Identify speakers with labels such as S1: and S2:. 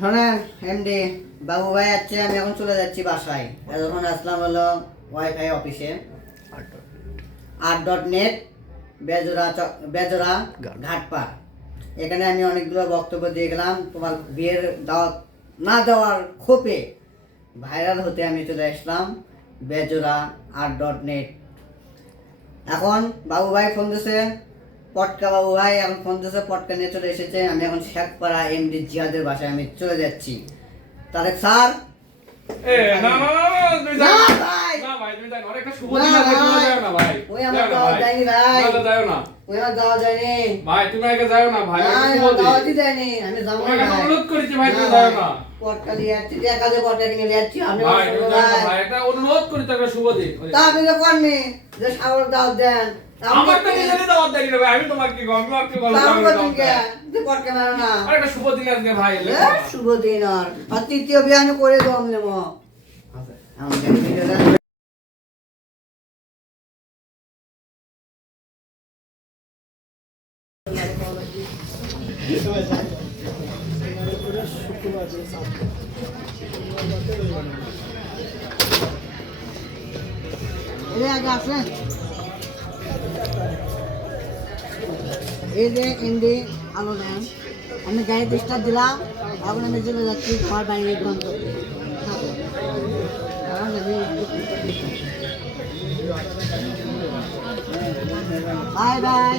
S1: শোনেন এমডি বাবু ভাই আছে আমি এখন চলে যাচ্ছি বাসায়। এতক্ষণ আসলাম হলো ওয়াইফাই অফিসে। আট ডট নেট বেজোরা বেজোরা ঘাটপাড় এখানে আমি অনেকগুলো বক্তব্য দিয়ে গেলাম তোমার বিয়ের দাওয়াত না দেওয়ার ক্ষোভে ভাইরাল হতে আমি চলে আসলাম বেজোরা আট ডট নেট। এখন বাবু ভাই ফোন দিছে পটকা বাবু ভাই এখন ফোন দিয়েছে পটকা নিয়ে চলে এসেছে। আমি এখন শেখপাড়া এমডি জিয়াদের বাসায় আমি চলে যাচ্ছি। তাহলে স্যার? ভাই। ওই আমার
S2: যাও না
S1: দাওয়াত
S2: ভাই।
S1: দেয়নি ভাই।
S2: না, না, যাও না
S1: ওই আমার যাওয়া যায়নি?
S2: ভাই তুমি আগে যাও না ভাই
S1: না,
S2: অনেকটা শুভ দিন
S1: দেয়নি আমি যাব না
S2: অনুরোধ করেছি ভাই তুমি যাও না।
S1: পটকা যাচ্ছি টাকা দিয়ে পটকা নিয়ে যাচ্ছি আপনি
S2: ভাই
S1: আমার
S2: তুমি
S1: সঙ্গে
S2: যাও না
S1: ভাই।
S2: ভাই একটা অনুরোধ করি তাকে শুভ দিন।
S1: তা আপনি তো করনি যে সাগর দাওয়াত দেন।
S2: আমার তো নিজেরই দাওয়াত দেয়নি ভাই আমি তোমাকে কি গো আমি আপনি
S1: আমি
S2: আমি
S1: করতেন
S2: দাওয়াত
S1: কে?
S2: দেয়।
S1: যে পটকা মারো না।
S2: আর একটা শুভ দিন আজকে ভাই
S1: শুভ দিন আর। আর তৃতীয় বিয়ানে করে দেবো আমি নেব। ভিডিওটা এই যে আলো নেন আমি গাড়ি ডিস্টার্ব দিলাম এখন আমি চলে যাচ্ছি ঘর বাইরে করতে বাই। বাই।